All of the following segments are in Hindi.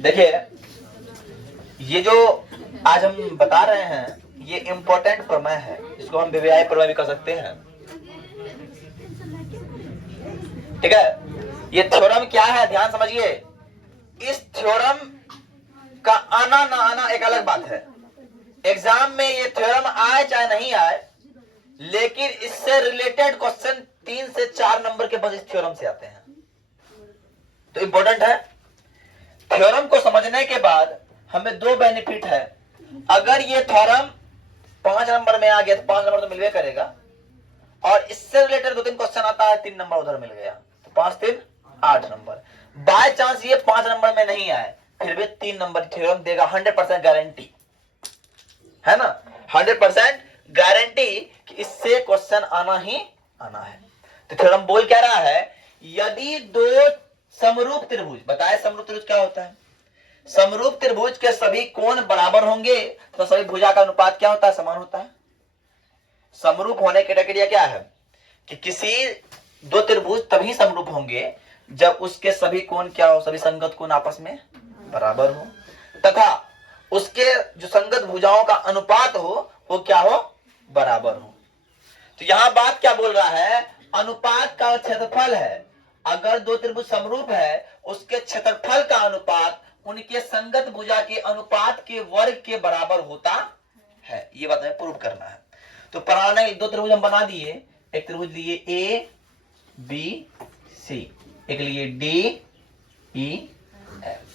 देखिए, ये जो आज हम बता रहे हैं ये इंपॉर्टेंट प्रमेय है, इसको हम व्यवहारिक प्रमेय भी कर सकते हैं। ठीक है, ये थ्योरम क्या है, ध्यान समझिए। इस थ्योरम का आना ना आना एक अलग बात है। एग्जाम में ये थ्योरम आए चाहे नहीं आए, लेकिन इससे रिलेटेड क्वेश्चन 3 से 4 नंबर के बस इस थ्योरम से आते हैं, तो इंपॉर्टेंट है। थ्योरम को समझने के बाद हमें 2 बेनिफिट है। अगर ये थ्योरम 5 नंबर में आ गया तो 5 नंबर तो मिलवे करेगा, और इससे रिलेटेड 2-3 क्वेश्चन आता है, 3 नंबर उधर मिल गया, तो 5-3 8 नंबर। बाय चांस ये 5 नंबर में नहीं आए, फिर भी 3 नंबर थ्योरम देगा, 100% गारंटी है ना, 100% गारंटी कि इससे क्वेश्चन आना ही आना है। तो थ्योरम बोल क्या रहा है, यदि 2 समरूप त्रिभुज, बताए समरूप त्रिभुज क्या होता है। समरूप त्रिभुज के सभी कोण बराबर होंगे तो सभी भुजा का अनुपात क्या होता है, समान होता है। समरूप होने की क्राइटेरिया क्या है कि किसी 2 त्रिभुज तभी समरूप होंगे जब उसके सभी कोण क्या हो, सभी संगत कोण आपस में बराबर हो, तथा उसके जो संगत भुजाओं का अनुपात हो वो क्या हो, बराबर हो। तो यहां बात क्या बोल रहा है, अनुपात का क्षेत्रफल है। अगर 2 त्रिभुज समरूप है, उसके क्षेत्रफल का अनुपात उनके संगत भुजा के अनुपात के वर्ग के बराबर होता है। ये बात हमें प्रूव करना है। तो पुराने 2 त्रिभुज हम बना दिए। एक त्रिभुज लिए ए बी सी, एक लिए डी ई एफ।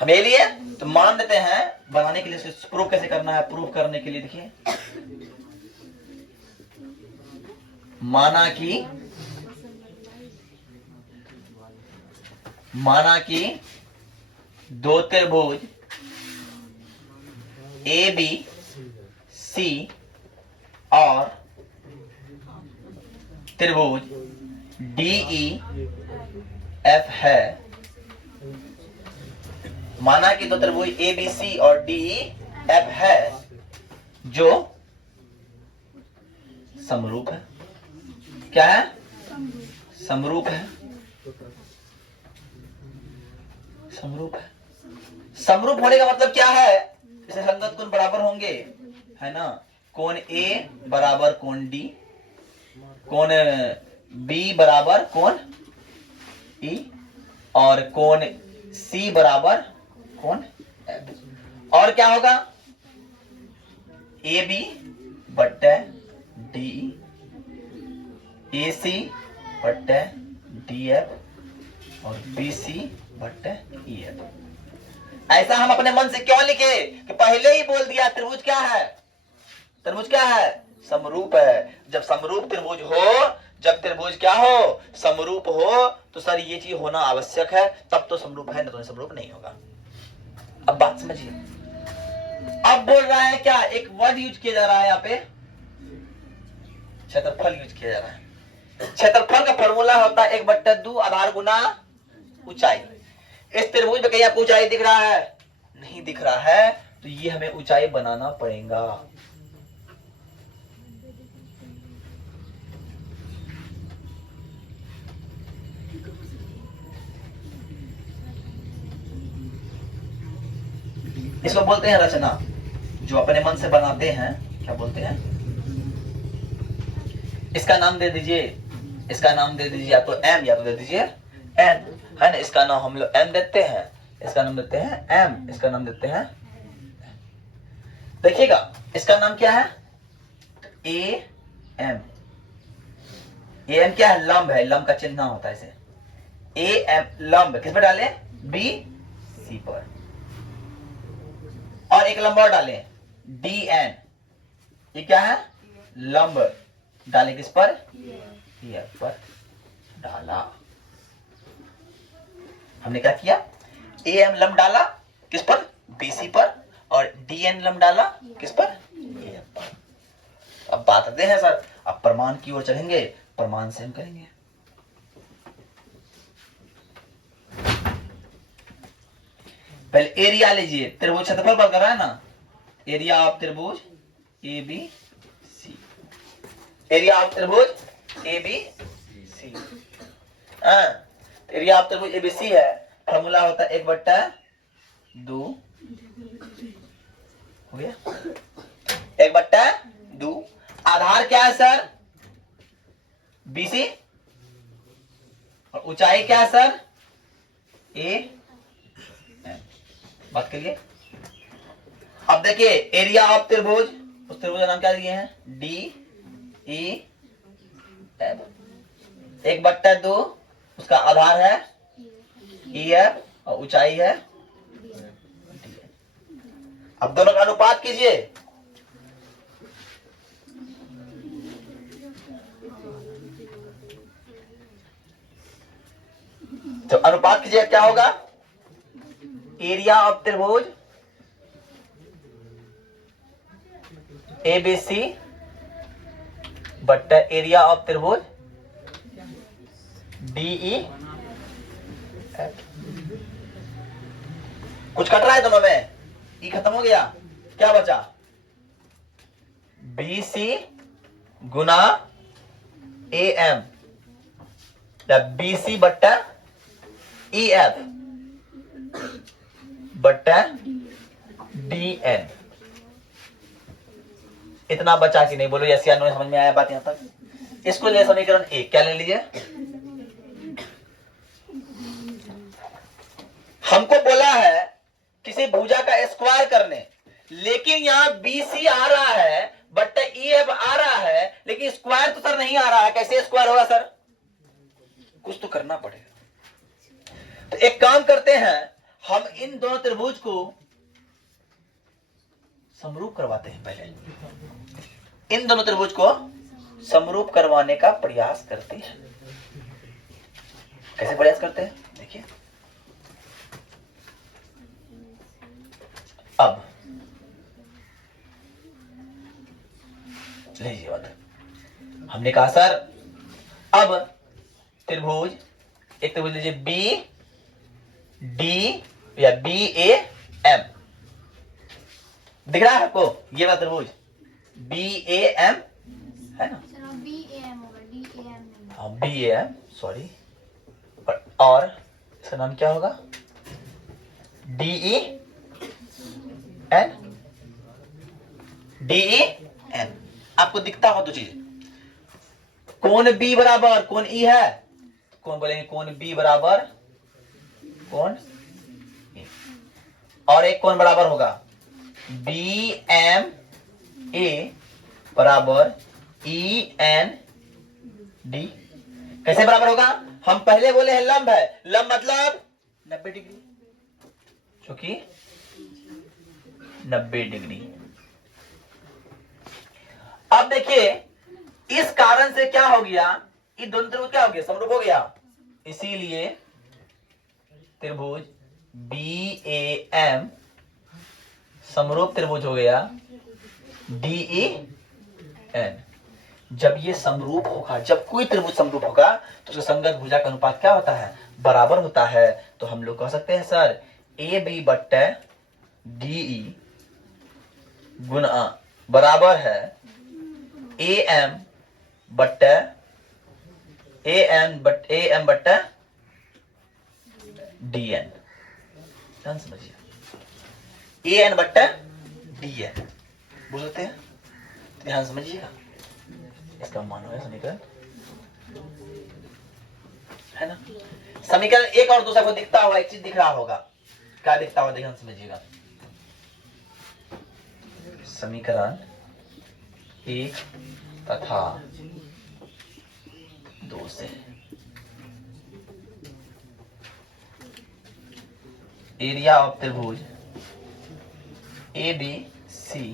हम ये लिए तो मान देते हैं, बनाने के लिए प्रूफ कैसे करना है, प्रूफ करने के लिए देखिए, माना कि 2 त्रिभुज ए बी सी और त्रिभुज डी ई एफ है। माना कि 2 त्रिभुज ए बी सी और डी ई एफ है जो समरूप है। क्या है, समरूप है। समरूप है। समरूप होने का मतलब क्या है, जैसे संगत कोण बराबर होंगे, है ना। कोण ए बराबर कोण डी, कोण बी बराबर कोण ई, और कोण सी बराबर कोण एफ। और क्या होगा, ए बी बट्टे डी, ए सी बट्टे डी एफ, और बी सी बट्टे ई एफ। ऐसा हम अपने मन से क्यों लिखे कि पहले ही बोल दिया त्रिभुज क्या है, त्रिभुज क्या है, समरूप है। जब समरूप त्रिभुज हो, जब त्रिभुज क्या हो, समरूप हो, तो सर ये चीज होना आवश्यक है, तब तो समरूप है, नहीं तो समरूप नहीं होगा। अब बात समझिए। अब बोल रहा है क्या, एक वर्ड यूज किया जा रहा है यहाँ पे, क्षेत्रफल यूज किया जा रहा है। क्षेत्रफल का फॉर्मूला होता है 1/2 आधार गुना ऊंचाई। इस त्रिभुज में कहीं आपको ऊंचाई दिख रहा है, नहीं दिख रहा है, तो ये हमें ऊंचाई बनाना पड़ेगा। इसको बोलते हैं रचना, जो अपने मन से बनाते हैं, क्या बोलते हैं, इसका नाम दे दीजिए, इसका नाम दे दीजिए या तो एम या तो दे दीजिए एन, है ना। इसका नाम हम लोग एम देते हैं, इसका नाम देते हैं एम, इसका नाम देते हैं। देखिएगा इसका नाम क्या है, ए एम। ए एम क्या है, लंब है, लंब का चिन्ह होता है इसे। ए एम लंब किस पर डालें, बी सी पर, और एक लंब और डालें डी एन, ये क्या है, लंब डालें किस पर, ई एफ पर डाला। हमने क्या किया, ए एम लंब डाला किस पर, बीसी पर, और डी एन लंब डाला किस पर, ई एफ पर। अब बात आते हैं सर, अब प्रमाण की ओर चलेंगे, प्रमाण से हम करेंगे। पहले एरिया लीजिए, त्रिभुज क्षेत्रफल बात कर रहा है ना, एरिया ऑफ त्रिभुज A B C, area of त्रिभुज A B C. Area of त्रिभुज एबीसी है, फॉर्मूला होता है 1/2 हो गया, 1/2। आधार क्या है सर? बीसी, और ऊंचाई क्या है सर? ए। बात करिए। अब देखिए एरिया ऑफ त्रिभुज, उस त्रिभुज का नाम क्या दिए हैं? D E F. 1/2 उसका आधार है ई एफ और ऊंचाई है डी। अब दोनों का अनुपात कीजिए। तो अनुपात कीजिए क्या होगा? एरिया ऑफ त्रिभुज एबीसी बट्टा एरिया ऑफ त्रिभुज डीई। कुछ कट रहा है दोनों में? ई खत्म हो गया, क्या बचा? बीसी गुना ए एम या बीसी बट्टा ई एफ बट्टा डी एन। इतना बचा कि नहीं? बोलो यस या नो। समझ में आया बात यहां तक? इसको ले समीकरण 1 क्या ले लीजिए? हमको बोला है किसी भुजा का स्क्वायर करने, लेकिन यहां बीसी आ रहा है बट्टा ई एफ आ रहा है, लेकिन स्क्वायर तो सर नहीं आ रहा है। कैसे स्क्वायर होगा सर? कुछ तो करना पड़ेगा। तो एक काम करते हैं, हम इन दोनों त्रिभुज को समरूप करवाते हैं। पहले इन दोनों त्रिभुज को समरूप करवाने का प्रयास करते हैं। कैसे प्रयास करते हैं देखिए। अब लीजिए बात, हमने कहा सर अब त्रिभुज, एक त्रिभुज लीजिए बी डी या बी ए एम, दिख रहा है आपको? ये वाला त्रिभुज बी ए एम है ना? बी ए एम होगा, डी ए एम। हाँ बी ए एम, सॉरी। और इसका नाम क्या होगा? D E N, D E N. आपको दिखता हो तो चीज, कौन बी बराबर कौन ई है? कौन बोलेंगे? कौन बी बराबर कौन ए। और एक कौन बराबर होगा? बी एम ए बराबर ई एन डी। कैसे बराबर होगा? हम पहले बोले हैं लंब है, लंब मतलब 90 डिग्री, क्योंकि 90 डिग्री। अब देखिए इस कारण से क्या हो गया, ये दोनों त्रिभुज क्या हो गया? समरूप हो गया। इसीलिए त्रिभुज बी ए एम समरूप त्रिभुज हो गया डी ई एन। जब ये समरूप होगा, जब कोई त्रिभुज समरूप होगा तो उसका संगत भुजा का अनुपात क्या होता है? बराबर होता है। तो हम लोग कह सकते हैं सर ए बी बट्टे डी ई गुना बराबर है ए एम बट्टे ए एम बट्टे डी एन। ध्यान समझिए, ए एन बट्टे डी एन बोलते हैं। ध्यान समझिएगा, इसका मान है समीकरण है ना? समीकरण एक और दूसरा को दिखता हुआ एक चीज दिख रहा होगा। क्या दिखता हुआ? ध्यान समझिएगा। समीकरण 1 तथा 2 से एरिया ऑफ त्रिभुज ए बी सी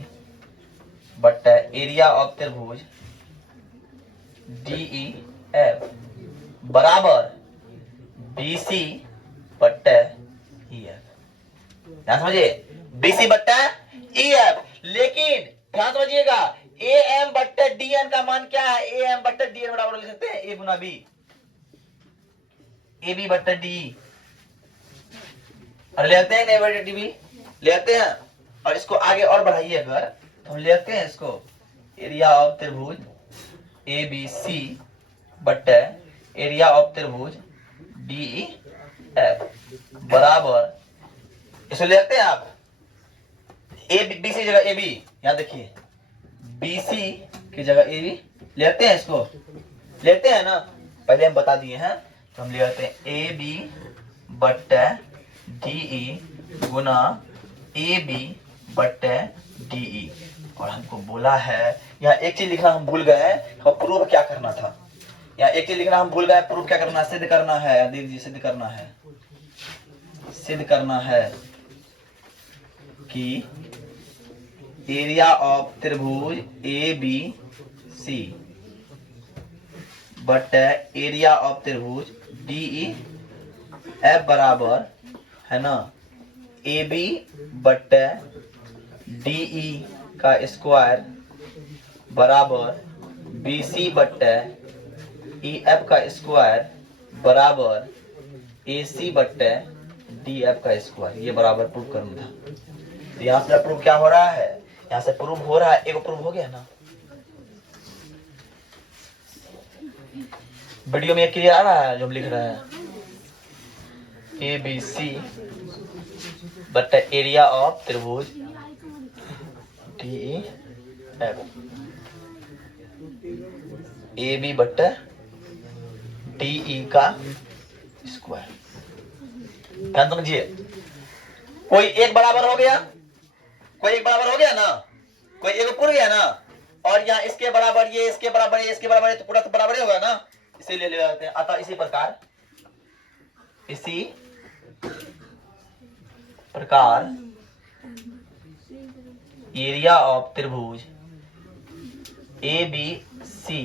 बट्टा एरिया ऑफ त्रिभुज डी ई एफ बराबर बी सी बट्टा ई एफ। ध्यान समझिए, बी सी बट्टा ई एफ। लेकिन ध्यान समझिएगा, ए एम बट्टे डी एन का मान क्या है? ए एम बट्टे डी एन बराबर लिख सकते हैं ए गुना बी, ए बी बट्टे डी। और ले आते हैं ए बट्टे डी बी ले आते हैं। और इसको आगे और बढ़ाइए अगर तो हम ले आते हैं इसको एरिया ऑफ त्रिभुज ए बी सी बट्टे एरिया ऑफ त्रिभुज डी एफ बराबर, इसको लिखते हैं आप ए बी सी जगह ए बी, यहां देखिए बी सी की जगह ए बी लिखते हैं, इसको लिखते हैं ना, पहले हम बता दिए हैं, तो हम लिखते हैं ए बी बट्टे डी ई गुना ए बी बट्टे डी ई। और हमको बोला है, यहाँ एक चीज लिखना हम भूल गए, प्रूफ क्या करना था, यहाँ एक चीज लिखना हम भूल गए, प्रूफ क्या करना, सिद्ध करना है, दीजिए सिद्ध करना है, सिद्ध करना है कि एरिया ऑफ त्रिभुज ए बी सी बट्टे एरिया ऑफ त्रिभुज डी ई एफ बराबर है ना ए बी बट्टे डी ई का स्क्वायर बराबर बी सी बट्टे ई एफ का स्क्वायर बराबर ए सी बट्टे डी एफ का स्क्वायर, ये बराबर प्रूफ करना था। तो यहाँ से प्रूफ क्या हो रहा है, यहाँ से प्रूफ हो रहा है, एक प्रूफ हो गया ना, वीडियो में क्लियर आ रहा है जो हम लिख रहे हैं, ए बी सी बट्टे एरिया ऑफ त्रिभुज D E F, A B बट्टे डी ई का स्क्वायर। ध्यान समझिए, कोई एक बराबर हो गया, कोई एक बराबर हो गया ना, कोई एक पूरा गया ना, और यहाँ इसके बराबर ये, इसके बराबर ये, इसके बराबर ये, तो पूरा तो बराबर ही होगा ना, इसीलिए ले जाते हैं। अतः इसी प्रकार एरिया ऑफ त्रिभुज A B C,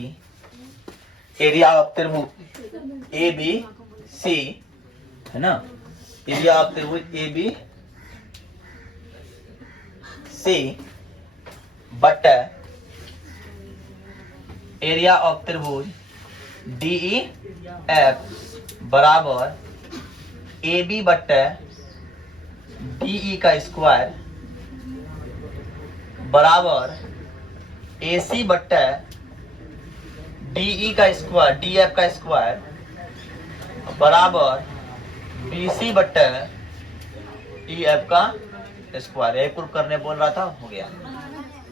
area of त्रिभुज ए बी सी है ना, एरिया ऑफ त्रिभुज ए बी सी बट्टे एरिया ऑफ त्रिभुज डी ई एफ बराबर ए बी बट्टे डी ई का स्क्वायर बराबर ए सी बट्टे डी ई का स्क्वायर डी एफ का स्क्वायर बराबर बी सी बट्टे ई एफ का स्क्वायर। ये प्रूफ करने बोल रहा था, हो गया।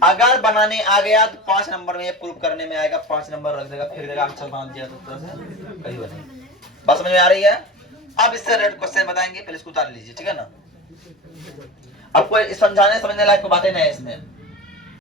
अगर बनाने आ गया तो 5 नंबर में ये प्रूफ करने में आएगा, 5 नंबर रख देगा, फिर देगा आंसर बना दिया तो कहीं बने। बात समझ में आ रही है? अब इससे रेड क्वेश्चन बताएंगे, पहले इसको उतार लीजिए, ठीक है ना। अब कोई समझाने समझने लायक कोई बातें नहीं है इसमें।